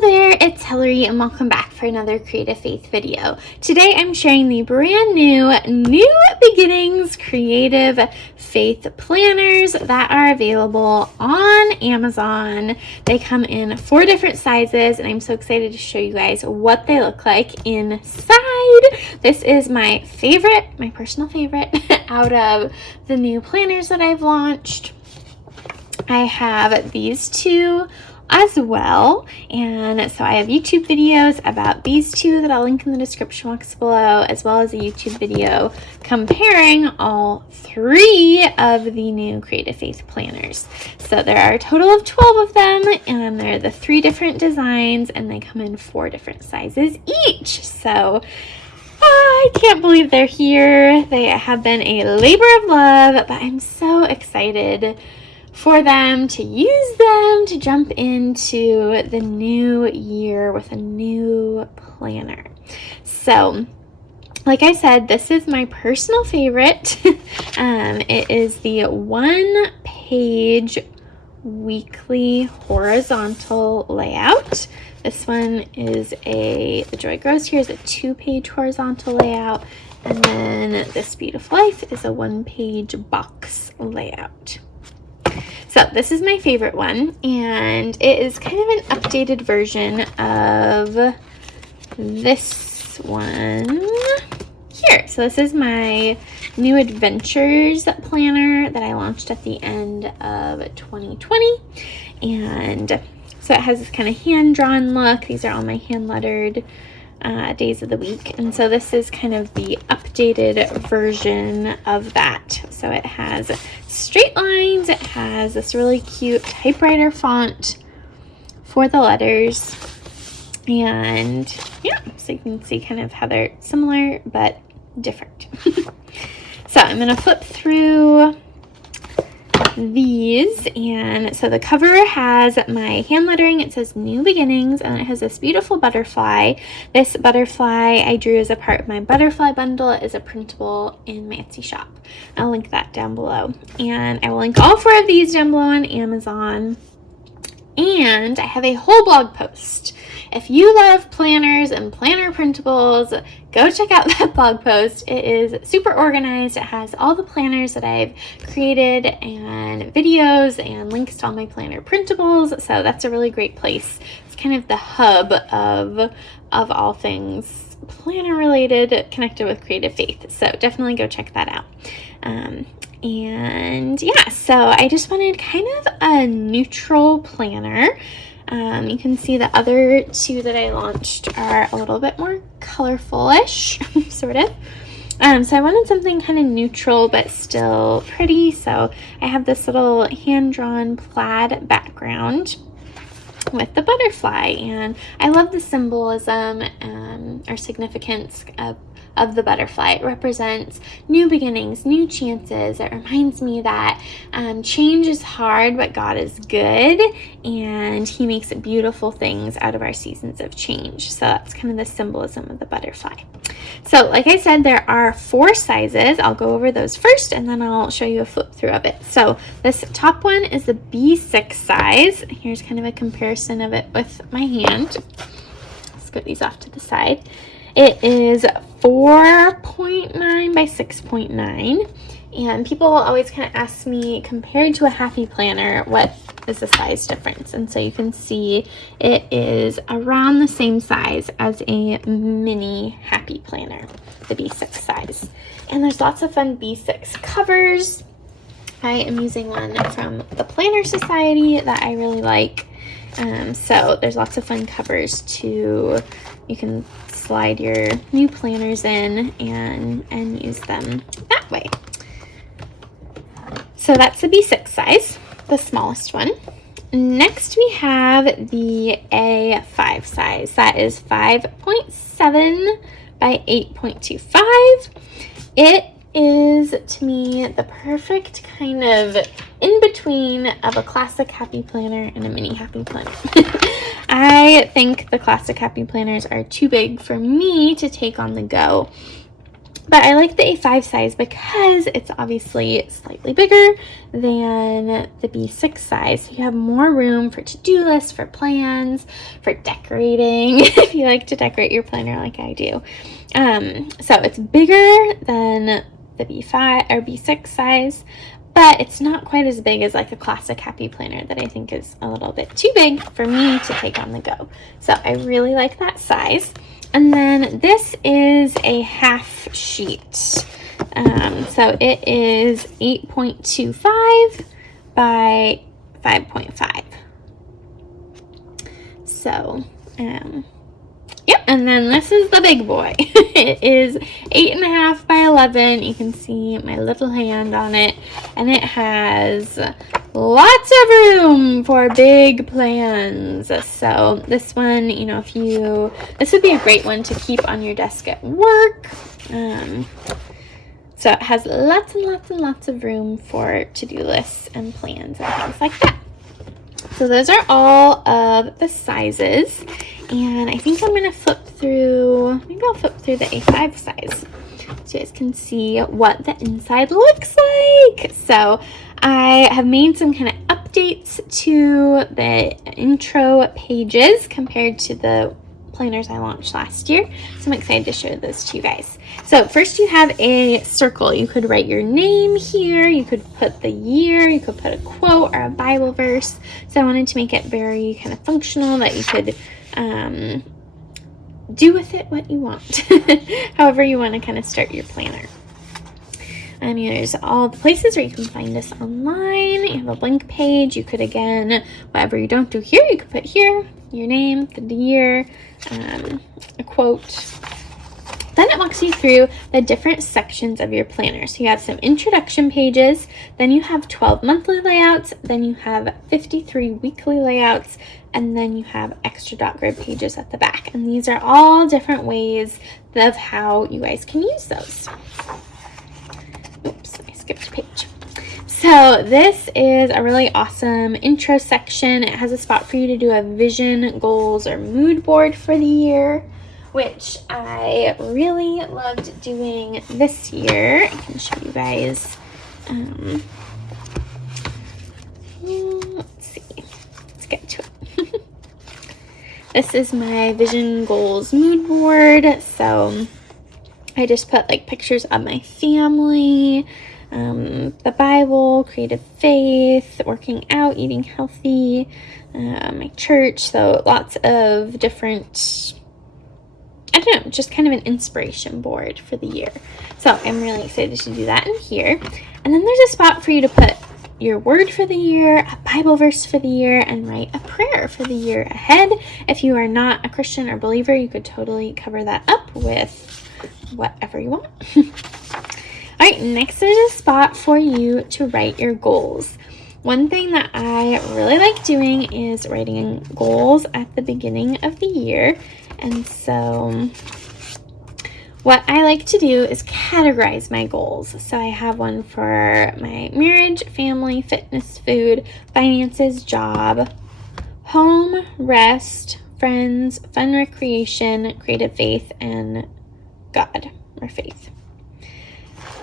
Hello there, it's Hillary and welcome back for another Creative Faith video. Today I'm sharing the brand new Beginnings Creative Faith planners that are available on Amazon. They come in 4 different sizes and I'm so excited to show you guys what they look like inside. This is my personal favorite out of the new planners that I've launched. I have these 2 as well, and so I have YouTube videos about these 2 that I'll link in the description box below, as well as a YouTube video comparing all 3 of the new Creative Faith planners. So there are a total of 12 of them, and they're the 3 different designs, and they come in 4 different sizes each. So I can't believe they're here. They have been a labor of love, but I'm so excited for them, to use them, to jump into the new year with a new planner. So, like I said, this is my personal favorite. It is the 1-page weekly horizontal layout. This one is the Joy Grows here is a 2-page horizontal layout. And then this Beautiful Life is a 1-page box layout. So this is my favorite one, and it is kind of an updated version of this one here. So this is my new Adventures planner that I launched at the end of 2020, and so it has this kind of hand-drawn look. These are all my hand-lettered days of the week, and so this is kind of the updated version of that. So it has straight lines, it has this really cute typewriter font for the letters, and yeah, so you can see kind of how they're similar but different. So I'm going to flip through these, and so the cover has my hand lettering. It says New Beginnings, and it has this beautiful butterfly. This butterfly I drew as a part of my butterfly bundle. It is a printable in my Etsy shop. I'll link that down below, and I will link all 4 of these down below on Amazon. And I have a whole blog post. If you love planners and planner printables, go check out that blog post. It is super organized. It has all the planners that I've created and videos and links to all my planner printables. So that's a really great place. It's kind of the hub of all things planner related connected with Creative Faith. So definitely go check that out. And yeah, so I just wanted kind of a neutral planner. You can see the other 2 that I launched are a little bit more colorful-ish, sort of. So I wanted something kind of neutral but still pretty. So I have this little hand-drawn plaid background with the butterfly, and I love the symbolism or significance of the butterfly. It represents new beginnings, new chances. It reminds me that change is hard, but God is good, and He makes beautiful things out of our seasons of change. So that's kind of the symbolism of the butterfly. So like I said, there are 4 sizes. I'll go over those first, and then I'll show you a flip through of it. So this top one is the B6 size. Here's kind of a comparison of it with my hand. Let's put these off to the side. It is 4.9 by 6.9, and people always kind of ask me, compared to a Happy Planner, what is the size difference? And so you can see it is around the same size as a mini Happy Planner, the B6 size. And there's lots of fun B6 covers. I am using one from the Planner Society that I really like. So there's lots of fun covers too. You can slide your new planners in and use them that way. So that's the B6 size, the smallest one. Next we have the A5 size. That is 5.7 by 8.25. It is, to me, the perfect kind of in-between of a classic Happy Planner and a mini Happy Planner. I think the classic Happy Planners are too big for me to take on the go. But I like the A5 size because it's obviously slightly bigger than the B6 size. So you have more room for to-do lists, for plans, for decorating, if you like to decorate your planner like I do. So it's bigger than the B5 or B6 size, but it's not quite as big as like a classic Happy Planner that I think is a little bit too big for me to take on the go. So I really like that size. And then this is a half sheet. So it is 8.25 by 5.5. So, yep, and then this is the big boy. It is 8.5 by 11. You can see my little hand on it, and it has lots of room for big plans. So this one, you know, this would be a great one to keep on your desk at work. So it has lots and lots and lots of room for to-do lists and plans and things like that. So those are all of the sizes, and I think I'm going to flip through, maybe I'll flip through the A5 size so you guys can see what the inside looks like. So I have made some kind of updates to the intro pages compared to the planners I launched last year, so I'm excited to share those to you guys. So first you have a circle. You could write your name here, you could put the year, you could put a quote or a Bible verse. So I wanted to make it very kind of functional, that you could do with it what you want, however you want to kind of start your planner. There's all the places where you can find us online. You have a blank page. You could, again, whatever you don't do here, you could put here your name, the year, a quote. Then it walks you through the different sections of your planner. So you have some introduction pages, then you have 12 monthly layouts, then you have 53 weekly layouts, and then you have extra dot grid pages at the back. And these are all different ways of how you guys can use those. Oops, I skipped a page. So this is a really awesome intro section. It has a spot for you to do a vision, goals, or mood board for the year, which I really loved doing this year. I can show you guys. Let's see. Let's get to it. This is my vision, goals, mood board. So I just put like pictures of my family, the Bible, creative faith, working out, eating healthy, my church. So lots of different, I don't know, just kind of an inspiration board for the year. So I'm really excited to do that in here. And then there's a spot for you to put your word for the year, a Bible verse for the year, and write a prayer for the year ahead. If you are not a Christian or believer, you could totally cover that up with whatever you want. All right, next there's a spot for you to write your goals. One thing that I really like doing is writing goals at the beginning of the year. And so what I like to do is categorize my goals. So I have one for my marriage, family, fitness, food, finances, job, home, rest, friends, fun, recreation, creative faith, and God or faith.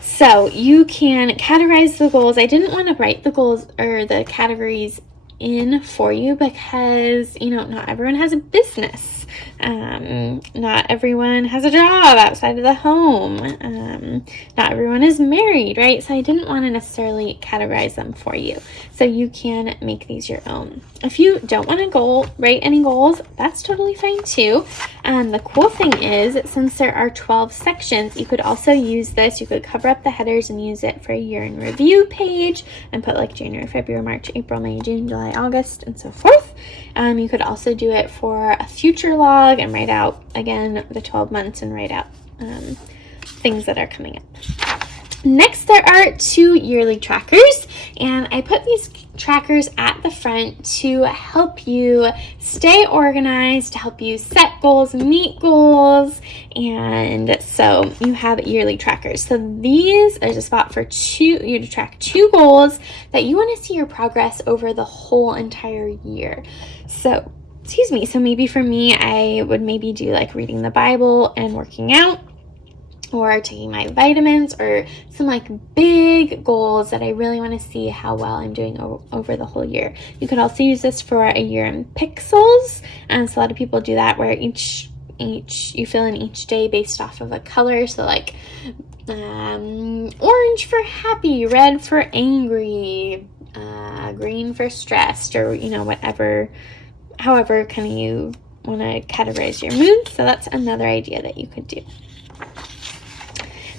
So you can categorize the goals. I didn't want to write the goals or the categories in for you because, you know, not everyone has a business. Not everyone has a job outside of the home. Not everyone is married, right? So I didn't want to necessarily categorize them for you. So you can make these your own. If you don't want to write any goals, that's totally fine too. The cool thing is, since there are 12 sections, you could also use this. You could cover up the headers and use it for a year in review page and put like January, February, March, April, May, June, July, August, and so forth. You could also do it for a future log and write out, again, the 12 months and write out things that are coming up. Next, there are 2 yearly trackers, and I put these trackers at the front to help you stay organized, to help you set goals, meet goals, and so you have yearly trackers. So there's a spot for you to track 2 goals that you want to see your progress over the whole entire year. So maybe for me, I would maybe do like reading the Bible and working out, or taking my vitamins, or some like big goals that I really want to see how well I'm doing over the whole year. You could also use this for a year in pixels, and so a lot of people do that where each you fill in each day based off of a color. So like orange for happy, red for angry, green for stressed, or whatever, however kind of you want to categorize your mood. So that's another idea that you could do.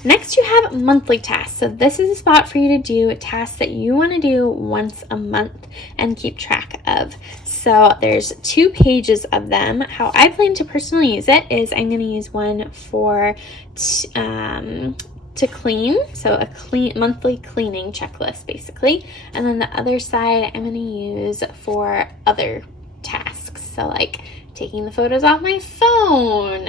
Next, you have monthly tasks. So this is a spot for you to do tasks that you want to do once a month and keep track of. So there's 2 pages of them. How I plan to personally use it is I'm going to use one for to clean, so a monthly cleaning checklist basically, and then the other side I'm going to use for other tasks, so like taking the photos off my phone,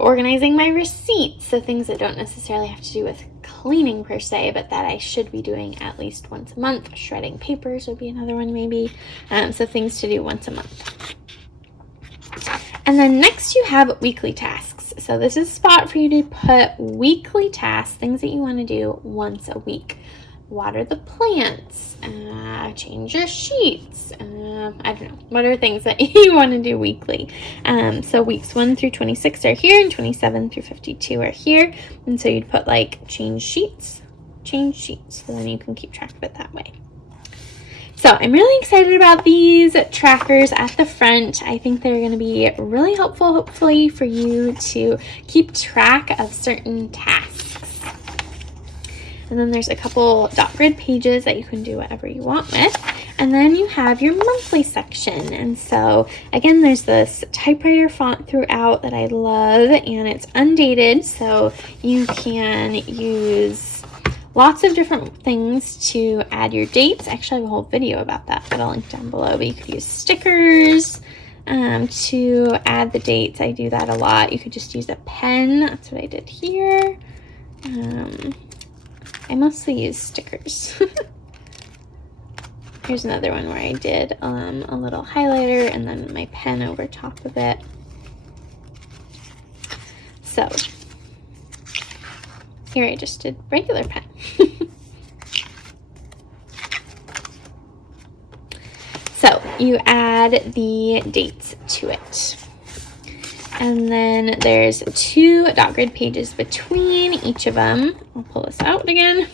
organizing my receipts, so things that don't necessarily have to do with cleaning per se, but that I should be doing at least once a month. Shredding papers would be another one maybe, so things to do once a month. And then next you have weekly tasks. So this is a spot for you to put weekly tasks, things that you want to do once a week. Water the plants, change your sheets, I don't know, what are things that you want to do weekly. So weeks 1 through 26 are here, and 27 through 52 are here. And so you'd put like change sheets, so then you can keep track of it that way. So I'm really excited about these trackers at the front. I think they're going to be really helpful, hopefully, for you to keep track of certain tasks. And then there's a couple dot grid pages that you can do whatever you want with. And then you have your monthly section. And so again, there's this typewriter font throughout that I love, and it's undated, so you can use lots of different things to add your dates. Actually, I have a whole video about that I'll link down below, but you could use stickers to add the dates. I do that a lot. You could just use a pen. That's what I did here. I mostly use stickers. Here's another one where I did a little highlighter and then my pen over top of it. So here I just did regular pen. So you add the dates to it. And then there's 2 dot grid pages between each of them. I'll pull this out again.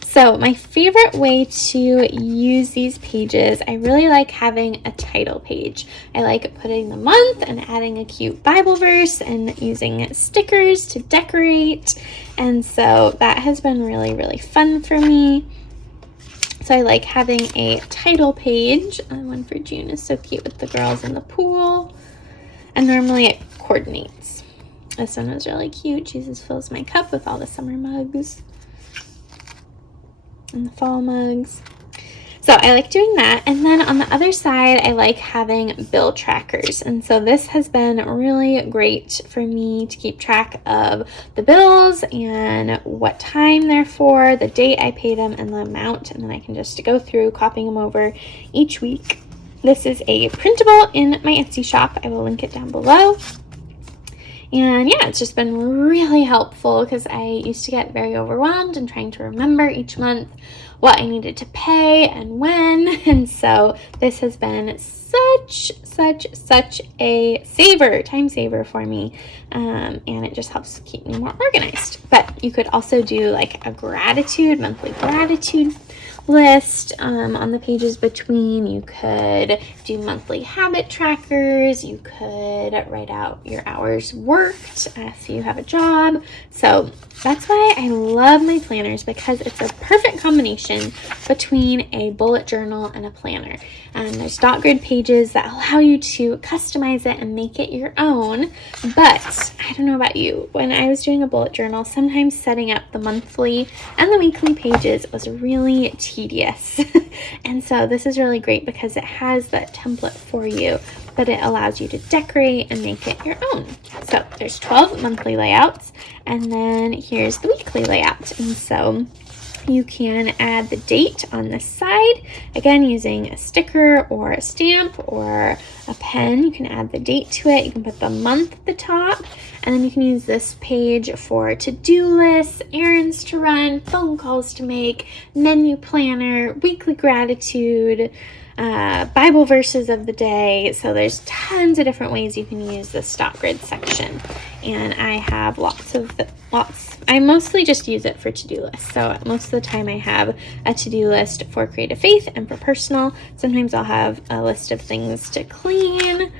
So my favorite way to use these pages, I really like having a title page. I like putting the month and adding a cute Bible verse and using stickers to decorate. And so that has been really, really fun for me. So I like having a title page. One for June is so cute with the girls in the pool. And normally it coordinates. This one was really cute. Jesus fills my cup with all the summer mugs and the fall mugs. So I like doing that. And then on the other side, I like having bill trackers. And so this has been really great for me to keep track of the bills and what time they're for, the date I paid them, and the amount. And then I can just go through copying them over each week. This is a printable in my Etsy shop. I will link it down below. And yeah, it's just been really helpful because I used to get very overwhelmed in trying to remember each month what I needed to pay and when. And so this has been such a time saver for me. And it just helps keep me more organized. But you could also do like a monthly gratitude list on the pages between. You could do monthly habit trackers. You could write out your hours worked if you have a job. So that's why I love my planners, because it's a perfect combination between a bullet journal and a planner. There's dot grid pages that allow you to customize it and make it your own. But I don't know about you, when I was doing a bullet journal, sometimes setting up the monthly and the weekly pages was really tedious. And so this is really great because it has that template for you, but it allows you to decorate and make it your own. So there's 12 monthly layouts, and then here's the weekly layout. And so You can add the date on the side, again using a sticker or a stamp or a pen. You can add the date to it. You can put the month at the top, and then you can use this page for to-do lists, errands to run, phone calls to make, menu planner, weekly gratitude, Bible verses of the day. So there's tons of different ways you can use the stock grid section, and I have lots. I mostly just use it for to-do lists. So most of the time I have a to-do list for Creative Faith and for personal. Sometimes I'll have a list of things to clean.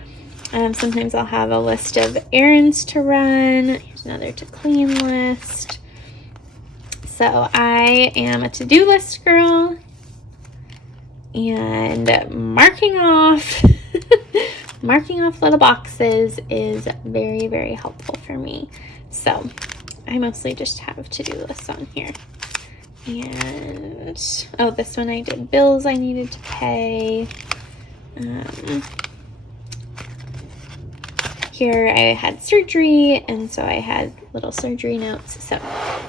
Sometimes I'll have a list of errands to run. Here's another to clean list. So I am a to-do list girl, and marking off little boxes is very, very helpful for me. So I mostly just have to-do lists on here. And oh, this one I did bills I needed to pay. Here I had surgery, and so I had little surgery notes, so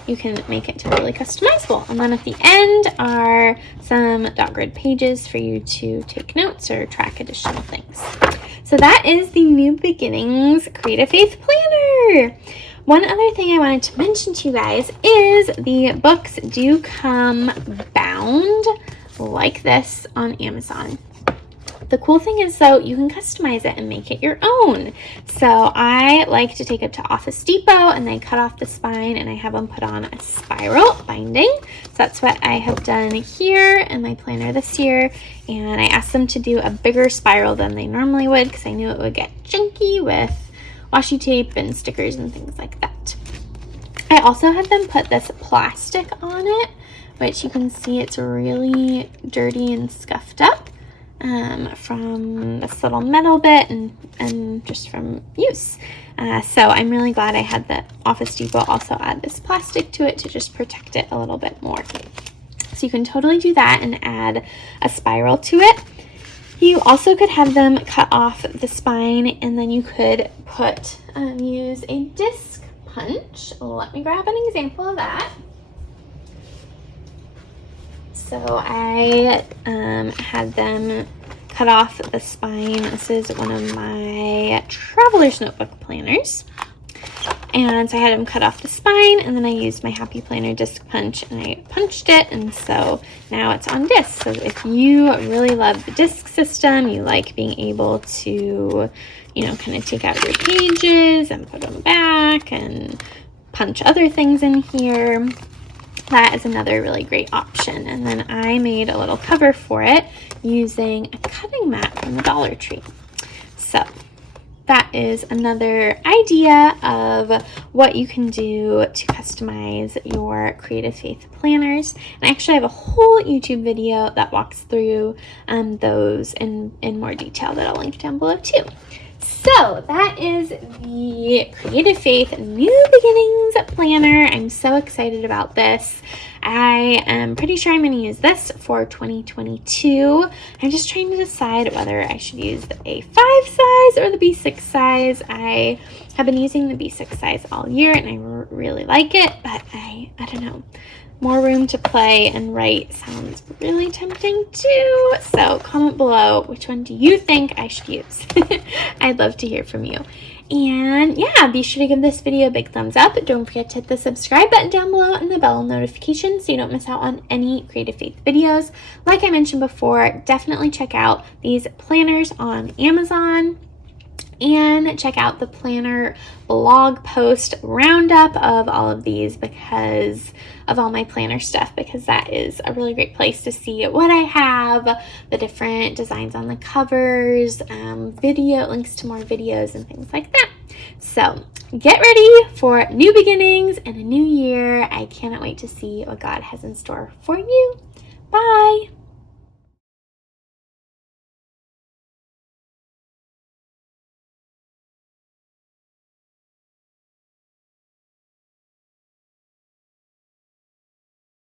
you can make it totally customizable. And then at the end are some dot grid pages for you to take notes or track additional things. So that is the New Beginnings Creative Faith Planner. One other thing I wanted to mention to you guys is the books do come bound like this on Amazon. The cool thing is, though, you can customize it and make it your own. So I like to take it to Office Depot, and they cut off the spine, and I have them put on a spiral binding. So that's what I have done here in my planner this year. And I asked them to do a bigger spiral than they normally would, because I knew it would get junky with washi tape and stickers and things like that. I also had them put this plastic on it, which you can see it's really dirty and scuffed up. From this little metal bit and just from use. So I'm really glad I had the Office Depot also add this plastic to it to just protect it a little bit more. So you can totally do that and add a spiral to it. You also could have them cut off the spine, and then you could put use a disc punch. Let me grab an example of that. So I had them cut off the spine. This is one of my Traveler's Notebook planners. And so I had them cut off the spine, and then I used my Happy Planner disc punch, and I punched it, and so now it's on disc. So if you really love the disc system, you like being able to, kind of take out your pages and put them back and punch other things in here, that is another really great option. And then I made a little cover for it using a cutting mat from the Dollar Tree. So that is another idea of what you can do to customize your Creative Faith planners. And I actually have a whole YouTube video that walks through those in more detail that I'll link down below too. So that is the Creative Faith New Beginnings Planner. I'm so excited about this. I am pretty sure I'm going to use this for 2022. I'm just trying to decide whether I should use the A5 size or the B6 size. I have been using the B6 size all year, and I really like it, but I don't know. More room to play and write sounds really tempting too. So comment below, which one do you think I should use? I'd love to hear from you. And yeah, be sure to give this video a big thumbs up. Don't forget to hit the subscribe button down below and the bell notification so you don't miss out on any Creative Faith videos. Like I mentioned before, definitely check out these planners on Amazon. And check out the planner blog post roundup of all of these, because of all my planner stuff, because that is a really great place to see what I have, the different designs on the covers, video links to more videos and things like that. So get ready for new beginnings and a new year. I cannot wait to see what God has in store for you.